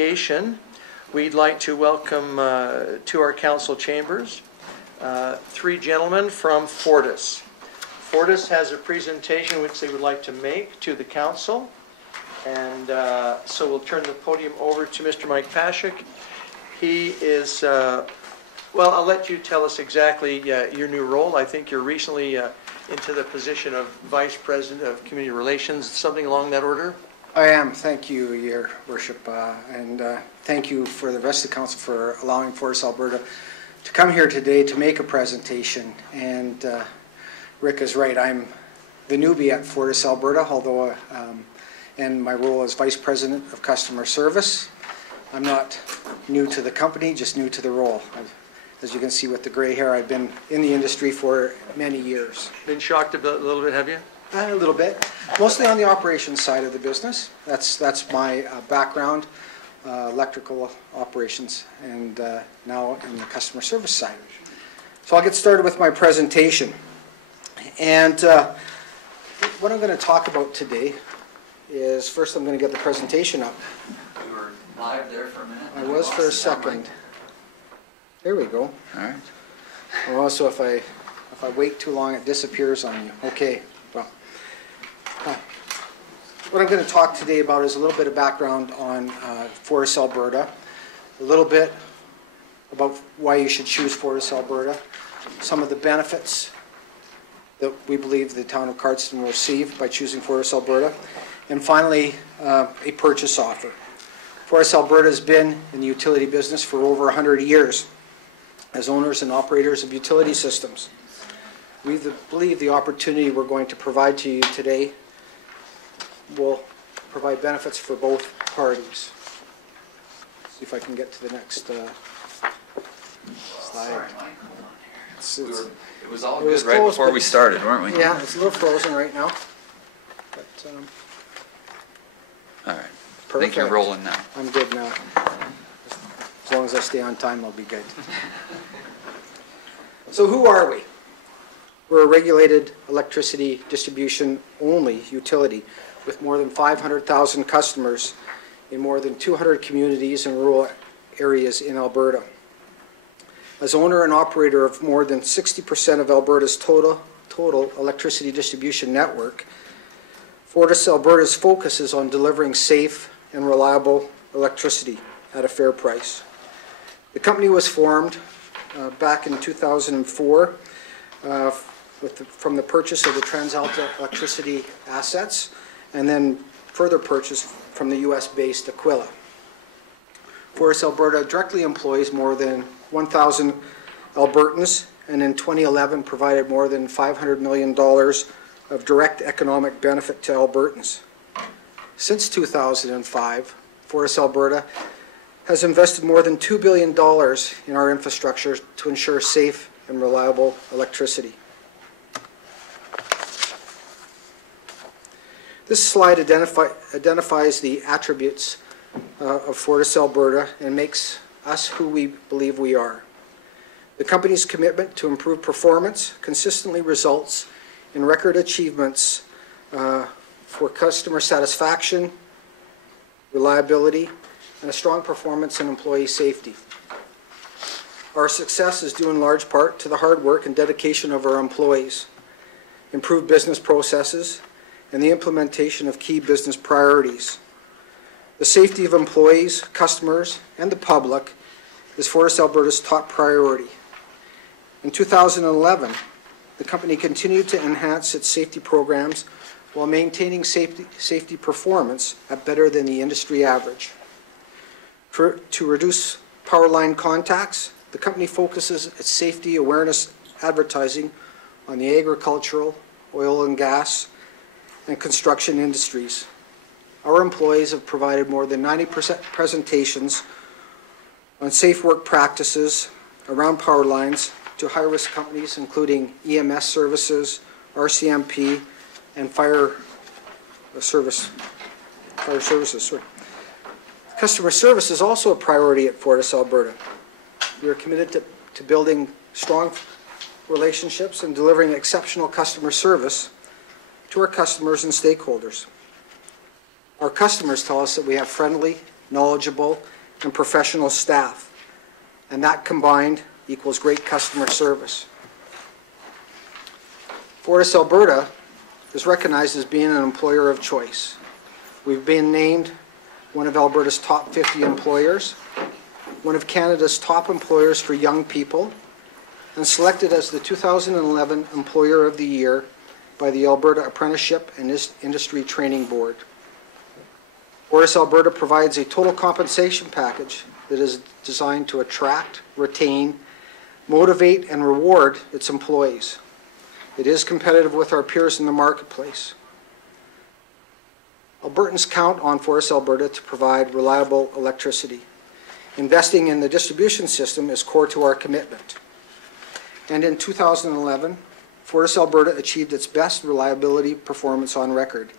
delegation, we'd like to welcome to our council chambers 3 gentlemen from Fortis. Fortis has a presentation which they would like to make to the council, and so we'll turn the podium over to Mr. Mike Pashak. He is, well, I'll let you tell us exactly your new role. I think you're recently into the position of Vice President of Community Relations, something along that order? I am. Thank you, Your Worship, and thank you for the rest of the council for allowing Fortis Alberta to come here today to make a presentation. And Rick is right. I'm the newbie at Fortis Alberta, although and my role as Vice President of Customer Service. I'm not new to the company, just new to the role. As you can see with the gray hair, I've been in the industry for many years. Been shocked a little bit, have you? A little bit, mostly on the operations side of the business. That's my background, electrical operations, and now in the customer service side. So I'll get started with my presentation. And what I'm going to talk about today is, first I'm going to get the presentation up. You were live there for a minute. I was for a second. There we go. All right. Well, so if I wait too long, it disappears on you. Okay. Well. What I'm going to talk today about is a little bit of background on Fortis Alberta, a little bit about why you should choose Fortis Alberta, some of the benefits that we believe the town of Cardston will receive by choosing Fortis Alberta, and finally a purchase offer. Fortis Alberta has been in the utility business for over 100 years as owners and operators of utility systems. We believe the opportunity we're going to provide to you today will provide benefits for both parties. See if I can get to the next slide. Sorry, Mike, hold on here. It was all good right before we started, weren't we? Yeah, it's a little frozen right now. But, all right. Perfect. I think you're rolling now. I'm good now. As long as I stay on time, I'll be good. So who are we? We're a regulated electricity distribution only utility with more than 500,000 customers in more than 200 communities and rural areas in Alberta. As owner and operator of more than 60% of Alberta's total electricity distribution network, Fortis Alberta's focus is on delivering safe and reliable electricity at a fair price. The company was formed back in 2004 from the purchase of the TransAlta electricity assets, and then further purchase from the US-based Aquila. Fortis Alberta directly employs more than 1,000 Albertans, and in 2011 provided more than $500 million of direct economic benefit to Albertans. Since 2005, Fortis Alberta has invested more than $2 billion in our infrastructure to ensure safe and reliable electricity. This slide identifies the attributes of Fortis Alberta and makes us who we believe we are. The company's commitment to improve performance consistently results in record achievements for customer satisfaction, reliability, and a strong performance in employee safety. Our success is due in large part to the hard work and dedication of our employees, improved business processes, and the implementation of key business priorities. The safety of employees, customers, and the public is Fortis Alberta's top priority. In 2011, the company continued to enhance its safety programs while maintaining safety performance at better than the industry average. To reduce power line contacts, the company focuses its safety awareness advertising on the agricultural, oil and gas, and construction industries. Our employees have provided more than 90% presentations on safe work practices around power lines to high-risk companies including EMS services, RCMP, and fire services. Customer service is also a priority at Fortis Alberta. We are committed to building strong relationships and delivering exceptional customer service to our customers and stakeholders. Our customers tell us that we have friendly knowledgeable, and professional staff. And that combined equals great customer service. FortisAlberta is recognized as being an employer of choice. We've been named one of Alberta's top 50 employers, one of Canada's top employers for young people, and selected as the 2011 Employer of the Year by the Alberta Apprenticeship and Industry Training Board. FortisAlberta provides a total compensation package that is designed to attract, retain, motivate, and reward its employees. It is competitive with our peers in the marketplace. Albertans count on FortisAlberta to provide reliable electricity. Investing in the distribution system is core to our commitment. And in 2011, FortisAlberta achieved its best reliability performance on record,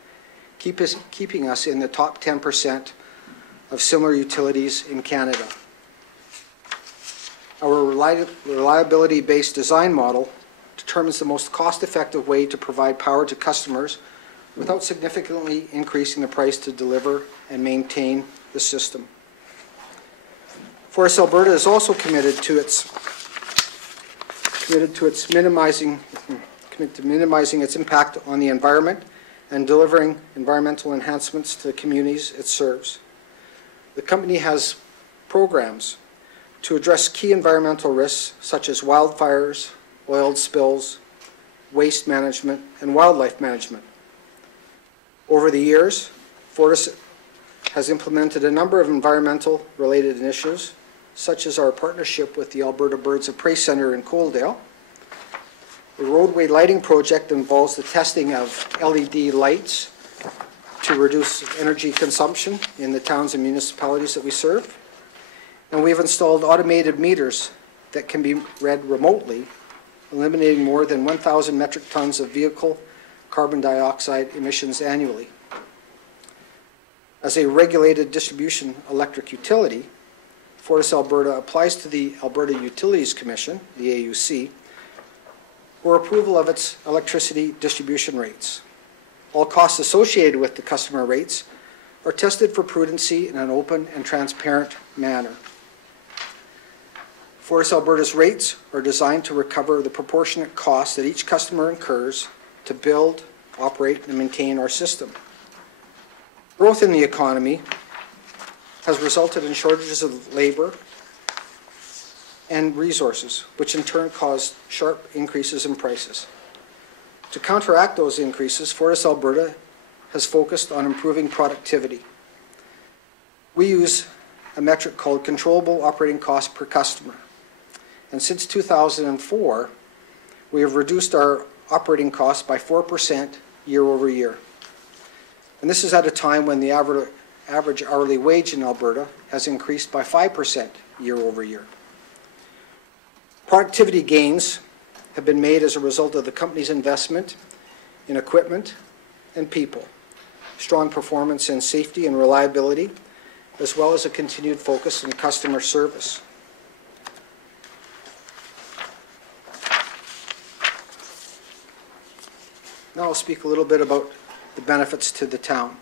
keeping us in the top 10% of similar utilities in Canada. Our reliability-based design model determines the most cost-effective way to provide power to customers without significantly increasing the price to deliver and maintain the system. FortisAlberta is also committed to minimizing its impact on the environment and delivering environmental enhancements to the communities it serves. The company has programs to address key environmental risks such as wildfires, oil spills, waste management, and wildlife management. Over the years, Fortis has implemented a number of environmental related initiatives, such as our partnership with the Alberta Birds of Prey Centre in Coaldale. The roadway lighting project involves the testing of LED lights to reduce energy consumption in the towns and municipalities that we serve. And we've installed automated meters that can be read remotely, eliminating more than 1,000 metric tons of vehicle carbon dioxide emissions annually. As a regulated distribution electric utility, FortisAlberta applies to the Alberta Utilities Commission, the AUC, for approval of its electricity distribution rates. All costs associated with the customer rates are tested for prudency in an open and transparent manner. FortisAlberta's rates are designed to recover the proportionate costs that each customer incurs to build, operate, and maintain our system. Growth in the economy has resulted in shortages of labor and resources, which in turn caused sharp increases in prices. To counteract those increases, FortisAlberta has focused on improving productivity. We use a metric called controllable operating cost per customer. And since 2004, we have reduced our operating costs by 4% year over year. And this is at a time when the average hourly wage in Alberta has increased by 5% year over year. Productivity gains have been made as a result of the company's investment in equipment and people, strong performance in safety and reliability, as well as a continued focus on customer service. Now I'll speak a little bit about the benefits to the town.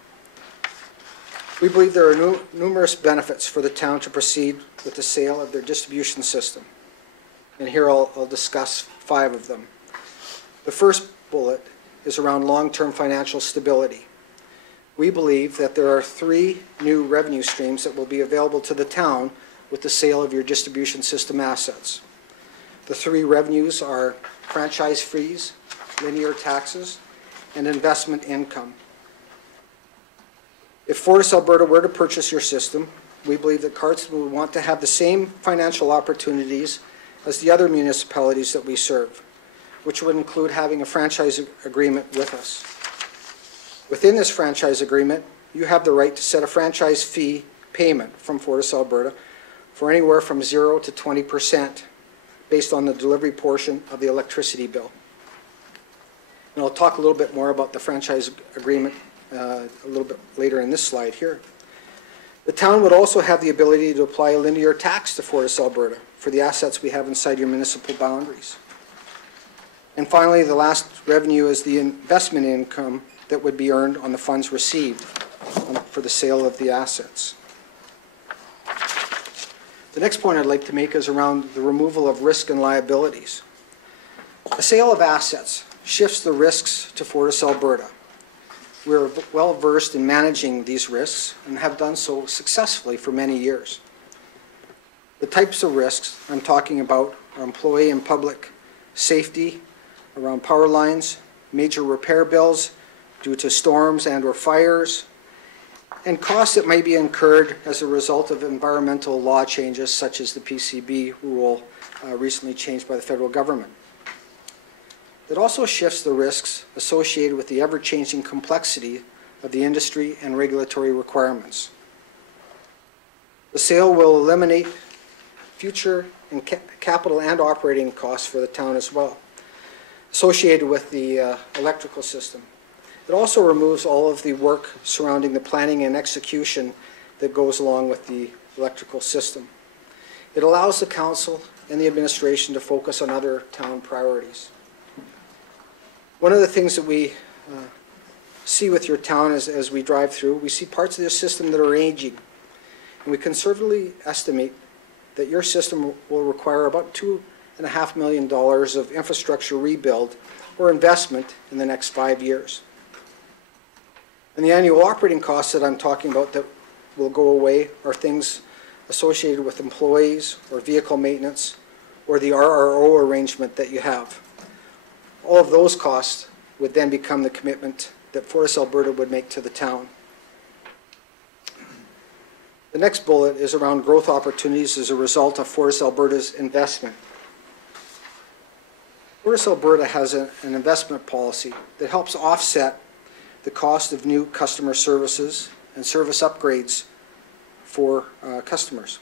We believe there are numerous benefits for the town to proceed with the sale of their distribution system. And here I'll discuss 5 of them. The first bullet is around long-term financial stability. We believe that there are 3 new revenue streams that will be available to the town with the sale of your distribution system assets. The 3 revenues are franchise fees, linear taxes, and investment income. If FortisAlberta were to purchase your system, we believe that Cardston would want to have the same financial opportunities as the other municipalities that we serve, which would include having a franchise agreement with us. Within this franchise agreement, you have the right to set a franchise fee payment from FortisAlberta for anywhere from 0 to 20% based on the delivery portion of the electricity bill. And I'll talk a little bit more about the franchise agreement a little bit later in this slide here. The town would also have the ability to apply a linear tax to FortisAlberta for the assets we have inside your municipal boundaries. And finally, the last revenue is the investment income that would be earned on the funds received for the sale of the assets. The next point I'd like to make is around the removal of risk and liabilities. The sale of assets shifts the risks to FortisAlberta. We're well versed in managing these risks and have done so successfully for many years. The types of risks I'm talking about are employee and public safety around power lines, major repair bills due to storms and or fires, and costs that may be incurred as a result of environmental law changes such as the PCB rule recently changed by the federal government. It also shifts the risks associated with the ever-changing complexity of the industry and regulatory requirements. The sale will eliminate future and capital and operating costs for the town as well, associated with the electrical system. It also removes all of the work surrounding the planning and execution that goes along with the electrical system. It allows the council and the administration to focus on other town priorities. One of the things that we see with your town as we drive through, we see parts of the system that are aging. And we conservatively estimate that your system will require about $2.5 million of infrastructure rebuild or investment in the next 5 years. And the annual operating costs that I'm talking about that will go away are things associated with employees or vehicle maintenance or the RRO arrangement that you have. All of those costs would then become the commitment that FortisAlberta would make to the town. The next bullet is around growth opportunities as a result of FortisAlberta's investment. FortisAlberta has an investment policy that helps offset the cost of new customer services and service upgrades for customers.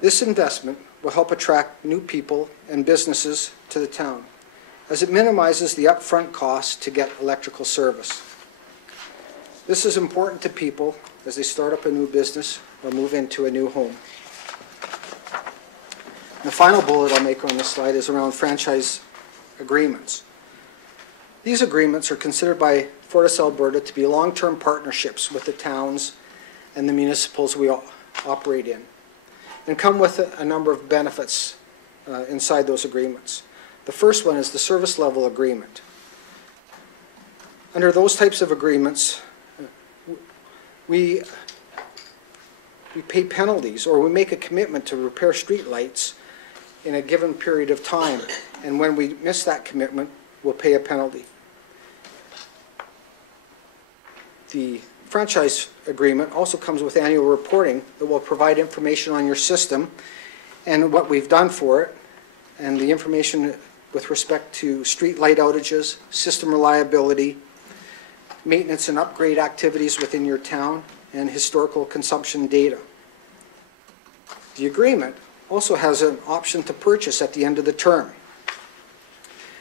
This investment will help attract new people and businesses to the town, as it minimizes the upfront cost to get electrical service. This is important to people as they start up a new business or move into a new home. And the final bullet I'll make on this slide is around franchise agreements. These agreements are considered by FortisAlberta to be long-term partnerships with the towns and the municipals we operate in, and come with a number of benefits inside those agreements. The first one is the service level agreement. Under those types of agreements, we pay penalties, or we make a commitment to repair street lights in a given period of time, and when we miss that commitment, we'll pay a penalty. The franchise agreement also comes with annual reporting that will provide information on your system and what we've done for it, and the information with respect to street light outages, system reliability, maintenance and upgrade activities within your town, and historical consumption data. The agreement also has an option to purchase at the end of the term,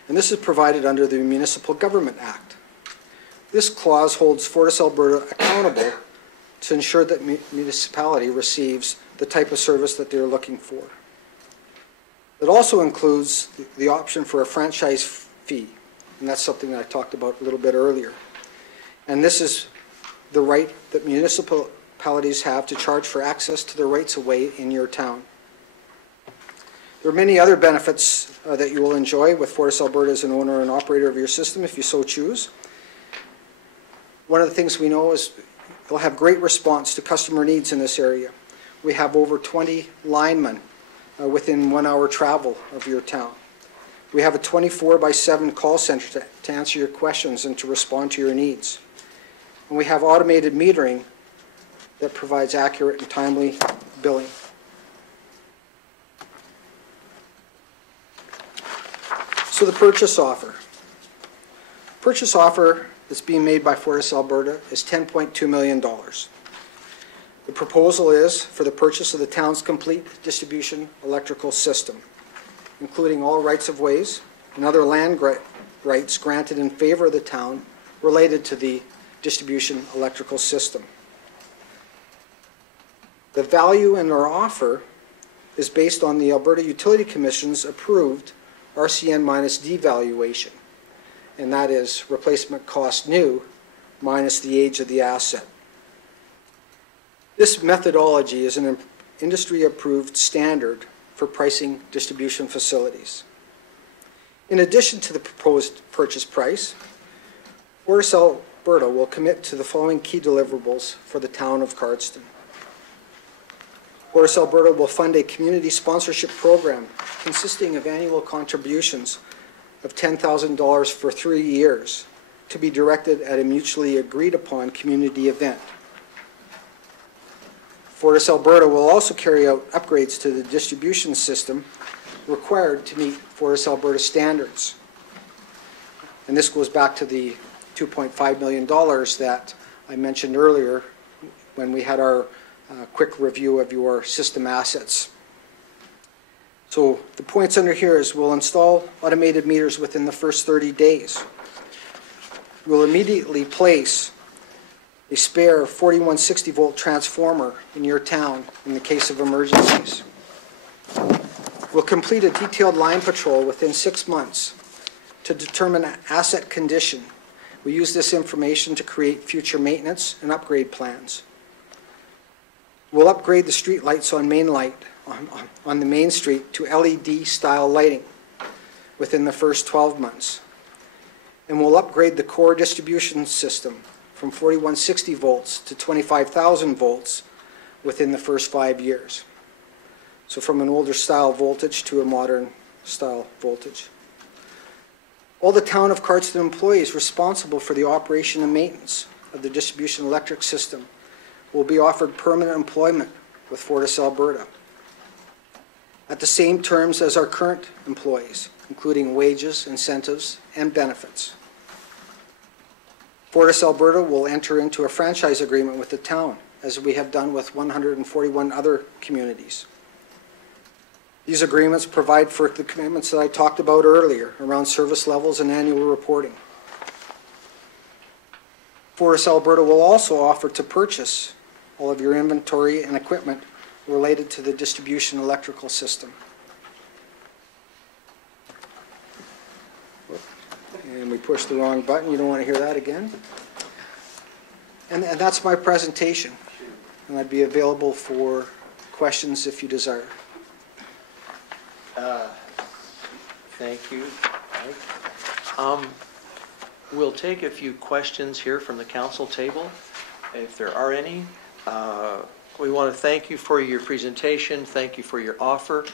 and this is provided under the Municipal Government Act. This clause holds FortisAlberta accountable to ensure that municipality receives the type of service that they're looking for. It also includes the option for a franchise fee, and that's something that I talked about a little bit earlier. And this is the right that municipalities have to charge for access to the rights of way in your town. There are many other benefits that you will enjoy with FortisAlberta as an owner and operator of your system if you so choose. One of the things we know is you'll have great response to customer needs in this area. We have over 20 linemen within 1 hour travel of your town. We have a 24/7 call center to answer your questions and to respond to your needs. And we have automated metering that provides accurate and timely billing. So the purchase offer. Purchase offer that's being made by FortisAlberta is $10.2 million. The proposal is for the purchase of the town's complete distribution electrical system, including all rights of ways and other land rights granted in favor of the town related to the distribution electrical system. The value in our offer is based on the Alberta Utility Commission's approved RCN minus D valuation, and that is replacement cost new minus the age of the asset. This methodology is an industry-approved standard for pricing distribution facilities. In addition to the proposed purchase price, FortisAlberta will commit to the following key deliverables for the town of Cardston. FortisAlberta will fund a community sponsorship program consisting of annual contributions of $10,000 for 3 years to be directed at a mutually agreed upon community event. FortisAlberta will also carry out upgrades to the distribution system required to meet FortisAlberta standards. And this goes back to the $2.5 million that I mentioned earlier when we had our quick review of your system assets. So the points under here is we'll install automated meters within the first 30 days. We'll immediately place a spare 4160 volt transformer in your town in the case of emergencies. We'll complete a detailed line patrol within 6 months to determine asset condition. We use this information to create future maintenance and upgrade plans. We'll upgrade the street lights on on the main street to LED style lighting within the first 12 months. And we'll upgrade the core distribution system from 4160 volts to 25,000 volts within the first 5 years. So from an older style voltage to a modern style voltage. All the town of Cardston employees responsible for the operation and maintenance of the distribution electric system will be offered permanent employment with FortisAlberta at the same terms as our current employees, including wages, incentives, and benefits. FortisAlberta will enter into a franchise agreement with the town, as we have done with 141 other communities. These agreements provide for the commitments that I talked about earlier around service levels and annual reporting. FortisAlberta will also offer to purchase all of your inventory and equipment related to the distribution electrical system. And we pushed the wrong button. You don't want to hear that again. And that's my presentation. And I'd be available for questions if you desire. Thank you. We'll take a few questions here from the council table, if there are any. We want to thank you for your presentation. Thank you for your offer.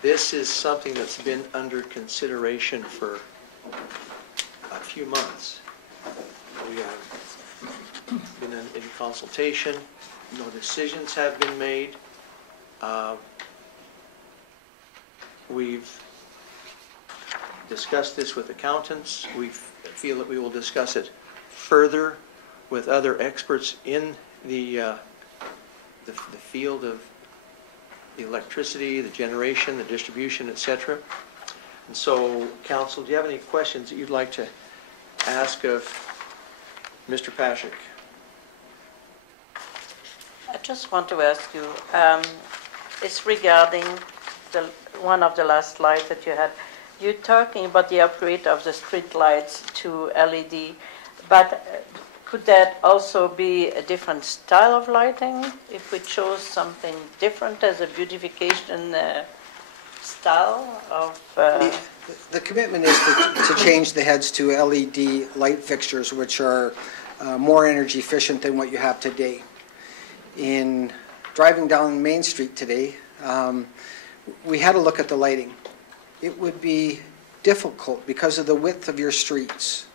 This is something that's been under consideration for a few months. We have been in consultation. No decisions have been made. We've discussed this with accountants. We feel that we will discuss it further with other experts in the field of the electricity, the generation, the distribution, etc. And so, Council, do you have any questions that you'd like to ask of Mr. Pashak? I just want to ask you, it's regarding one of the last slides that you had. You're talking about the upgrade of the street lights to LED, but could that also be a different style of lighting if we chose something different as a beautification style of... The commitment is to change the heads to LED light fixtures, which are more energy efficient than what you have today. In driving down Main Street today, we had a look at the lighting. It would be difficult because of the width of your streets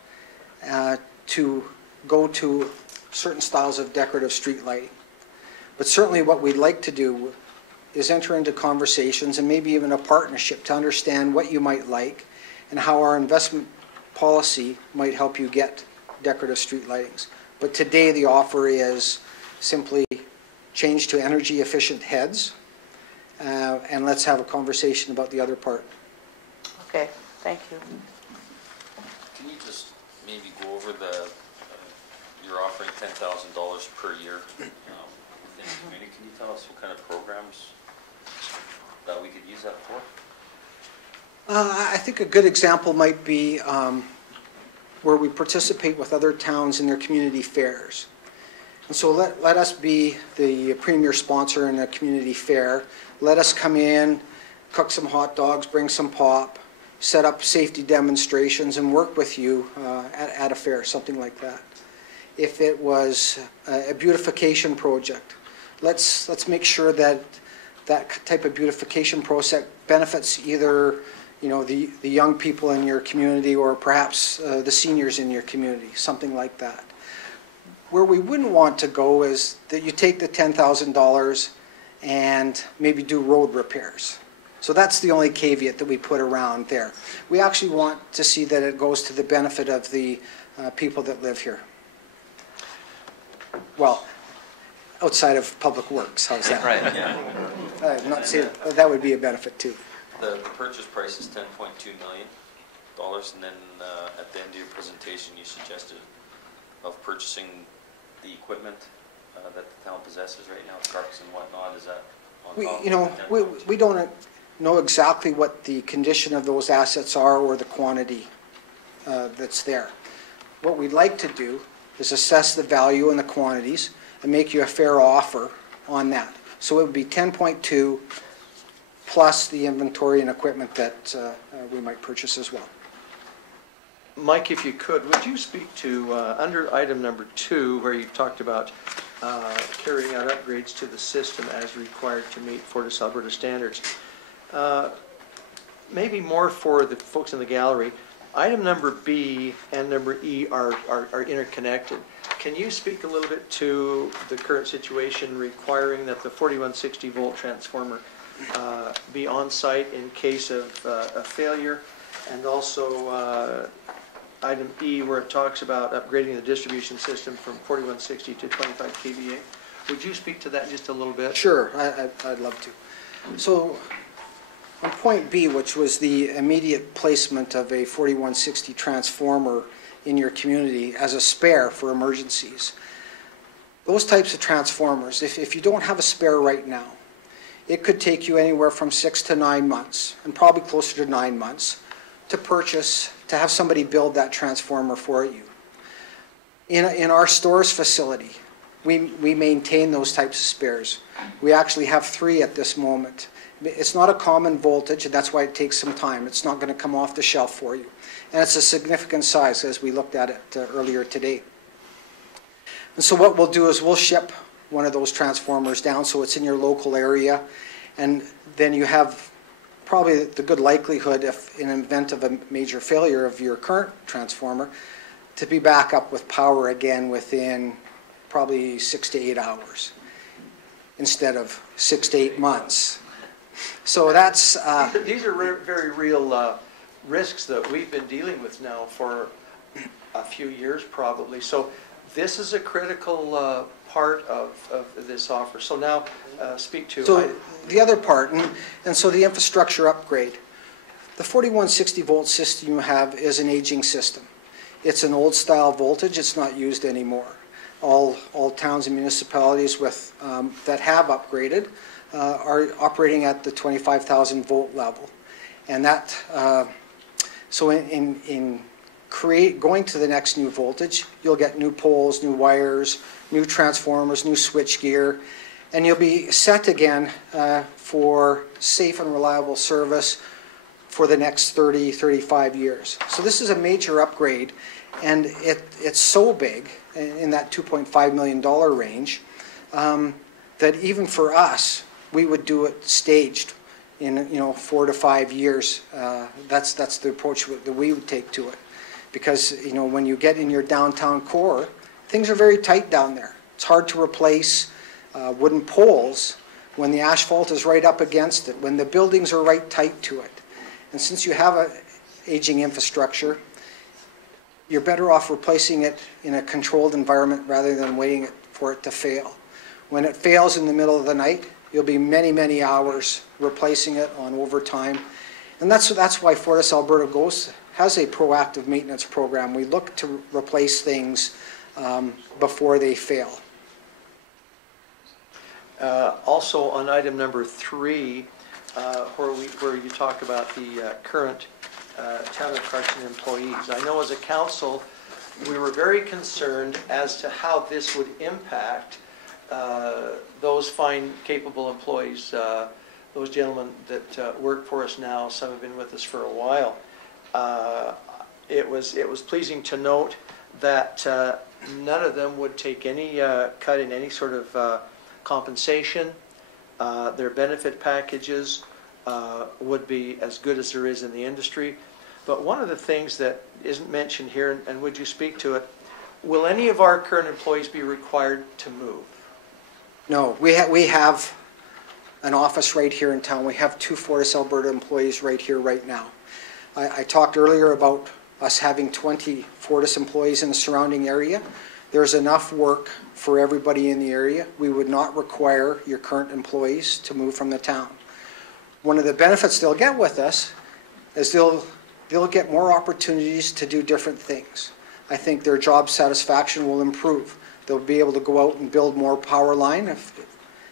to go to certain styles of decorative street lighting. But certainly what we'd like to do is enter into conversations and maybe even a partnership to understand what you might like and how our investment policy might help you get decorative street lightings. But today the offer is simply change to energy efficient heads, and let's have a conversation about the other part. Okay, thank you. Can you just maybe go over you're offering $10,000 per year within the community. Can you tell us what kind of programs that we could use that for? I think a good example might be where we participate with other towns in their community fairs. And so let us be the premier sponsor in a community fair. Let us come in, cook some hot dogs, bring some pop, set up safety demonstrations, and work with you at a fair, something like that. If it was a beautification project, let's make sure that that type of beautification process benefits either the young people in your community or perhaps the seniors in your community, something like that. Where we wouldn't want to go is that you take the $10,000 and maybe do road repairs. So that's the only caveat that we put around there. We actually want to see that it goes to the benefit of the people that live here. Well, outside of public works, how's that? Right. I'm not saying that would be a benefit too. The purchase price is $10.2 million, and then at the end of your presentation, you suggested of purchasing the equipment that the town possesses right now, trucks and whatnot. Is that on top of the 10.2? We don't know exactly what the condition of those assets are or the quantity that's there. What we'd like to do is assess the value and the quantities and make you a fair offer on that. So it would be 10.2 plus the inventory and equipment that we might purchase as well. Mike, if you could, would you speak to, under item number 2, where you talked about carrying out upgrades to the system as required to meet FortisAlberta standards? Maybe more for the folks in the gallery. Item number B and number E are interconnected. Can you speak a little bit to the current situation requiring that the 4160 volt transformer be on site in case of a failure, and also item E where it talks about upgrading the distribution system from 4160 to 25 kVA? Would you speak to that just a little bit? Sure, I'd love to. So on point B, which was the immediate placement of a 4160 transformer in your community as a spare for emergencies, those types of transformers, if you don't have a spare right now, it could take you anywhere from 6 to 9 months, and probably closer to 9 months, to purchase, to have somebody build that transformer for you. In our stores facility, we maintain those types of spares. We actually have 3 at this moment. It's not a common voltage, and that's why it takes some time. It's not going to come off the shelf for you. And it's a significant size, as we looked at it earlier today. And so what we'll do is we'll ship one of those transformers down so it's in your local area, and then you have probably the good likelihood, if in an event of a major failure of your current transformer, to be back up with power again within probably 6 to 8 hours instead of 6 to 8 months. So that's... These are very real risks that we've been dealing with now for a few years probably. So this is a critical part of this offer. So now speak to... So the other part, and so the infrastructure upgrade. The 4160 volt system you have is an aging system. It's an old style voltage. It's not used anymore. All towns and municipalities with that have upgraded are operating at the 25,000 volt level. And that, so in going to the next new voltage, you'll get new poles, new wires, new transformers, new switch gear, and you'll be set again for safe and reliable service for the next 30, 35 years. So this is a major upgrade, and it's so big, in that $2.5 million range, that even for us, we would do it staged in 4 to 5 years. That's the approach that we would take to it, because when you get in your downtown core, things are very tight down there. It's hard to replace wooden poles when the asphalt is right up against it, when the buildings are right tight to it. And since you have an aging infrastructure, you're better off replacing it in a controlled environment rather than waiting for it to fail. When it fails in the middle of the night, you'll be many, many hours replacing it on overtime. And that's why FortisAlberta has a proactive maintenance program. We look to replace things before they fail. Also on item number 3, where you talk about the current town of Cardston employees. I know as a council, we were very concerned as to how this would impact those fine, capable employees, those gentlemen that work for us now. Some have been with us for a while. It was pleasing to note that none of them would take any cut in any sort of compensation. Their benefit packages would be as good as there is in the industry. But one of the things that isn't mentioned here, and would you speak to it, will any of our current employees be required to move? No, we have an office right here in town. We have 2 Fortis Alberta employees right here right now. I talked earlier about us having 20 Fortis employees in the surrounding area. There's enough work for everybody in the area. We would not require your current employees to move from the town. One of the benefits they'll get with us is they'll get more opportunities to do different things. I think their job satisfaction will improve. They'll be able to go out and build more power line.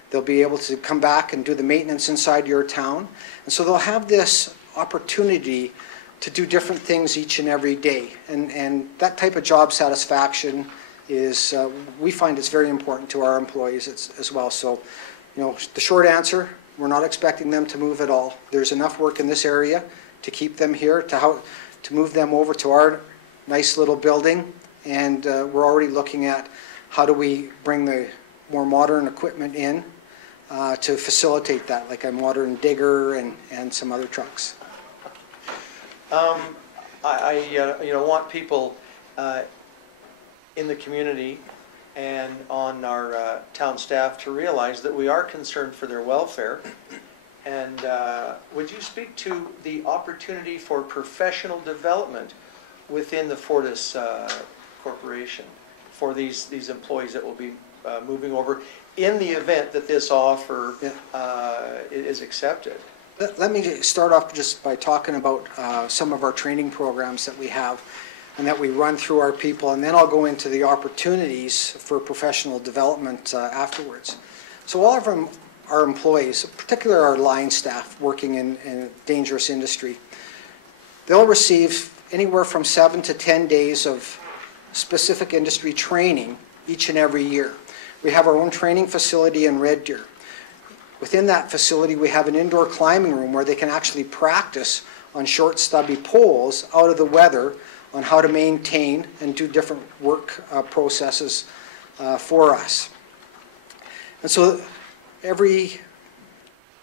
They'll be able to come back and do the maintenance inside your town. And so they'll have this opportunity to do different things each and every day. And that type of job satisfaction is, we find it's very important to our employees as well. So, the short answer, we're not expecting them to move at all. There's enough work in this area to keep them here, to move them over to our nice little building. And we're already looking at how do we bring the more modern equipment in to facilitate that, like a modern digger and some other trucks. I want people in the community and on our town staff to realize that we are concerned for their welfare. And would you speak to the opportunity for professional development within the Fortis Corporation for these employees that will be moving over in the event that this offer is accepted? Let me start off just by talking about some of our training programs that we have and that we run through our people, and then I'll go into the opportunities for professional development afterwards. So all of our employees, particularly our line staff working in a dangerous industry, they'll receive anywhere from 7 to 10 days of specific industry training each and every year. We have our own training facility in Red Deer. Within that facility, we have an indoor climbing room where they can actually practice on short, stubby poles out of the weather on how to maintain and do different work processes for us. And so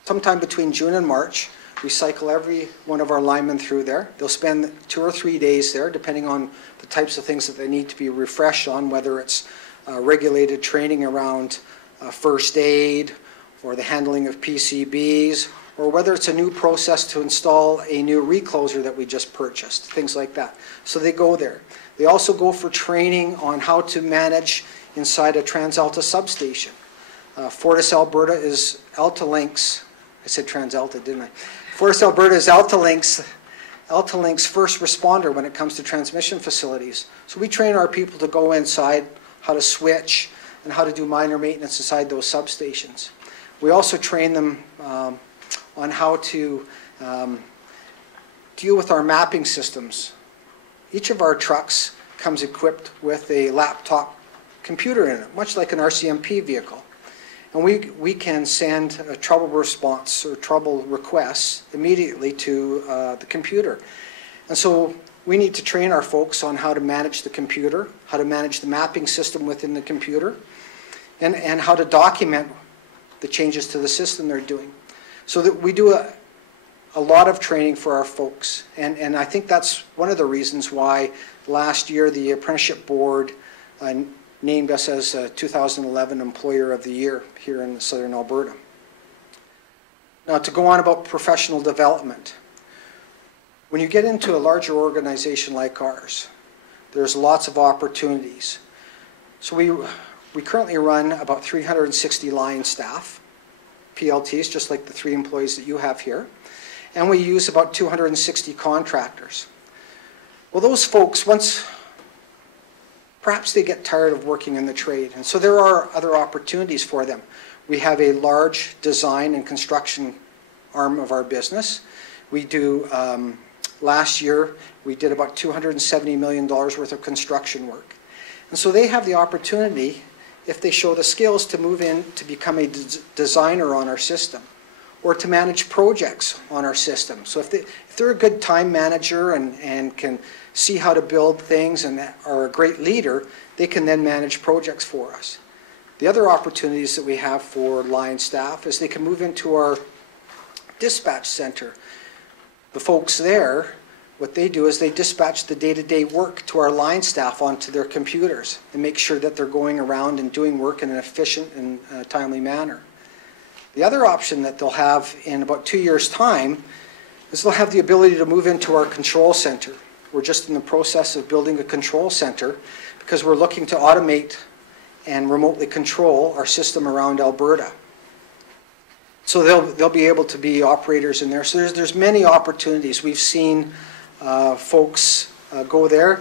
sometime between June and March, we cycle every one of our linemen through there. They'll spend 2 or 3 days there, depending on the types of things that they need to be refreshed on, whether it's regulated training around first aid, or the handling of PCBs, or whether it's a new process to install a new recloser that we just purchased, things like that. So they go there. They also go for training on how to manage inside a TransAlta substation. FortisAlberta is AltaLink's, I said TransAlta, didn't I? FortisAlberta is AltaLink's first responder when it comes to transmission facilities. So we train our people to go inside, how to switch, and how to do minor maintenance inside those substations. We also train them on how to deal with our mapping systems. Each of our trucks comes equipped with a laptop computer in it, much like an RCMP vehicle. And we can send a trouble response or trouble requests immediately to the computer. And so we need to train our folks on how to manage the computer, how to manage the mapping system within the computer, and how to document the changes to the system they're doing. So that we do a lot of training for our folks. And I think that's one of the reasons why last year the Apprenticeship Board named us as a 2011 Employer of the Year here in Southern Alberta. Now, to go on about professional development. When you get into a larger organization like ours, there's lots of opportunities. So we currently run about 360 line staff, PLTs, just like the 3 employees that you have here. And we use about 260 contractors. Well, those folks, perhaps they get tired of working in the trade, and so there are other opportunities for them. We have a large design and construction arm of our business. We do Last year, we did about $270 million worth of construction work. And so they have the opportunity, if they show the skills, to move in to become a designer on our system or to manage projects on our system. So if they're a good time manager and can see how to build things and are a great leader, they can then manage projects for us. The other opportunities that we have for line staff is they can move into our dispatch center. The folks there, what they do is they dispatch the day-to-day work to our line staff onto their computers and make sure that they're going around and doing work in an efficient and timely manner. The other option that they'll have in about 2 years' time is they'll have the ability to move into our control center. We're just in the process of building a control center because we're looking to automate and remotely control our system around Alberta. So they'll be able to be operators in there. So there's many opportunities. We've seen folks go there.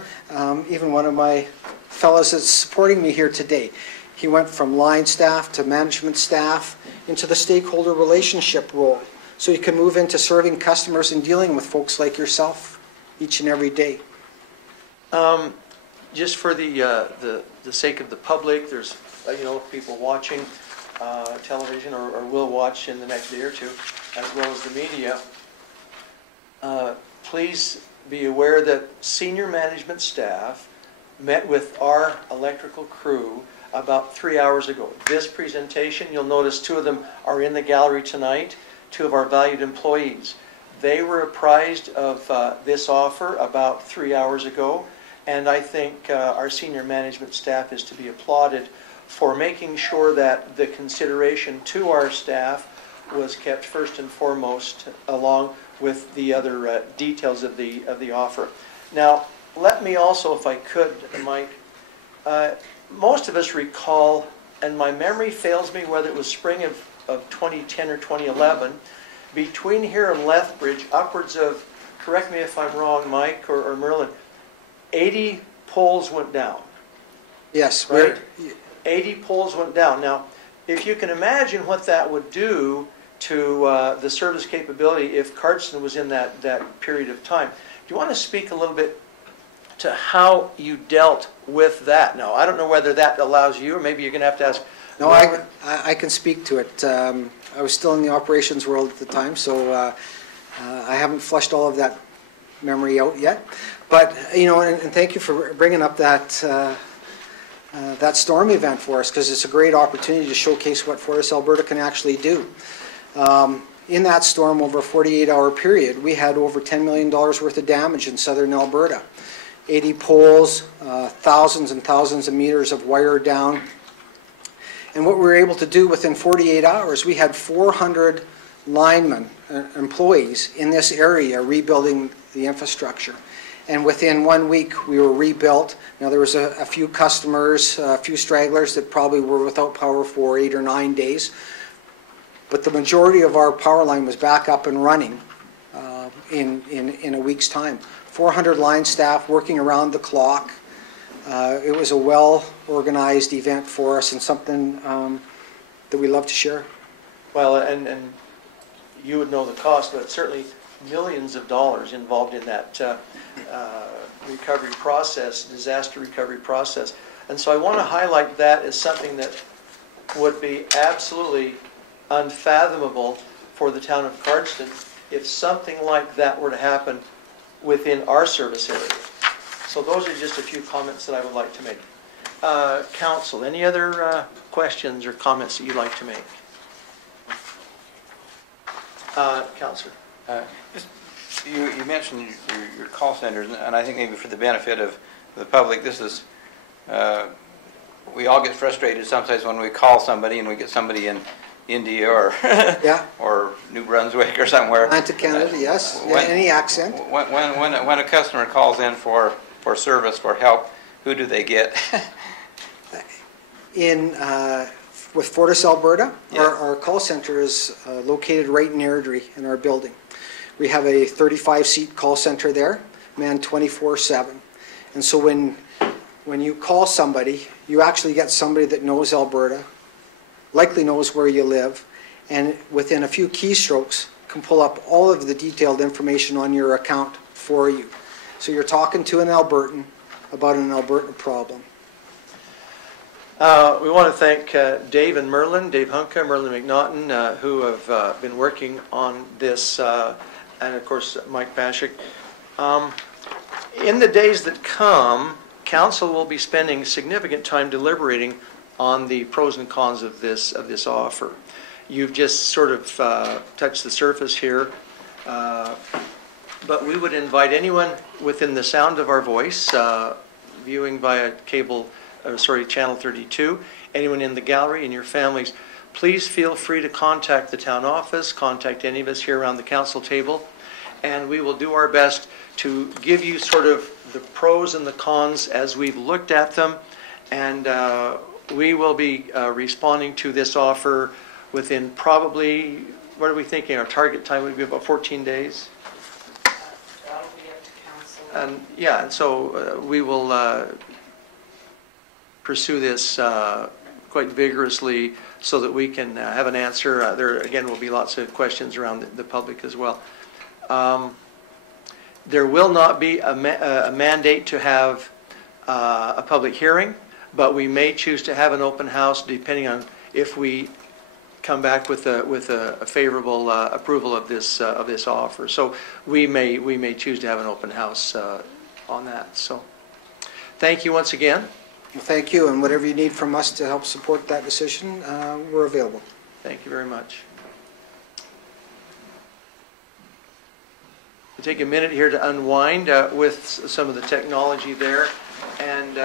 Even one of my fellows that's supporting me here today, he went from line staff to management staff into the stakeholder relationship role. So you can move into serving customers and dealing with folks like yourself each and every day. Just for the sake of the public, there's people watching television or will watch in the next day or two, as well as the media. Please be aware that senior management staff met with our electrical crew about 3 hours ago. This presentation, you'll notice two of them are in the gallery tonight, two of our valued employees. They were apprised of this offer about 3 hours ago, and I think our senior management staff is to be applauded for making sure that the consideration to our staff was kept first and foremost, along with the other details of the offer. Now, let me also, if I could, Mike, most of us recall, and my memory fails me whether it was spring of 2010 or 2011, between here and Lethbridge, upwards of, correct me if I'm wrong, Mike or Merlin, 80 poles went down. Yes, right? 80 poles went down. Now, if you can imagine what that would do to the service capability if Cardston was in that period of time. Do you want to speak a little bit to how you dealt with that? Now, I don't know whether that allows you, or maybe you're going to have to ask. No, I can speak to it. I was still in the operations world at the time, so I haven't flushed all of that memory out yet. But, and thank you for bringing up that that storm event for us, because it's a great opportunity to showcase what FortisAlberta can actually do. In that storm, over a 48-hour period, we had over $10 million worth of damage in southern Alberta. 80 poles, thousands and thousands of meters of wire down. And what we were able to do within 48 hours, we had 400 linemen, employees in this area rebuilding the infrastructure. And within 1 week, we were rebuilt. Now, there was a few customers, a few stragglers that probably were without power for 8 or 9 days. But the majority of our power line was back up and running in a week's time. 400 line staff working around the clock. It was a well-organized event for us and something that we love to share. Well, and you would know the cost, but certainly millions of dollars involved in that recovery process, disaster recovery process. And so I want to highlight that as something that would be absolutely unfathomable for the town of Cardston if something like that were to happen within our service area. So those are just a few comments that I would like to make. Council, any other questions or comments that you'd like to make? Councillor. You mentioned your call centers, and I think maybe for the benefit of the public, this is, we all get frustrated sometimes when we call somebody and we get somebody in India or Yeah. or New Brunswick or somewhere. Atlantic Canada, yes. Any accent. When a customer calls in for service, for help, who do they get? With FortisAlberta, Yes. our call center is located right in Airdrie in our building. We have a 35-seat call center there, manned 24/7. And so when you call somebody, you actually get somebody that knows Alberta, likely knows where you live, and within a few keystrokes can pull up all of the detailed information on your account for you. So you're talking to an Albertan about an Alberta problem. We want to thank Dave and Merlin, Dave Hunka, Merlin McNaughton, who have been working on this, and of course Mike Pashak. In the days that come, Council will be spending significant time deliberating on the pros and cons of this offer. You've just sort of touched the surface here, but we would invite anyone within the sound of our voice, viewing via Channel 32, anyone in the gallery and your families, please feel free to contact the town office, contact any of us here around the council table, and we will do our best to give you sort of the pros and the cons as we've looked at them, and we will be responding to this offer within probably, what are we thinking, our target time would be about 14 days? That'll be up to council. And yeah, and so we will pursue this quite vigorously so that we can have an answer. There, again, will be lots of questions around the public as well. There will not be a mandate to have a public hearing, but we may choose to have an open house depending on if we come back with a favorable approval of this offer. So we may choose to have an open house on that. So thank you once again. Well, thank you, and whatever you need from us to help support that decision, we're available. Thank you very much. We'll take a minute here to unwind with some of the technology there, and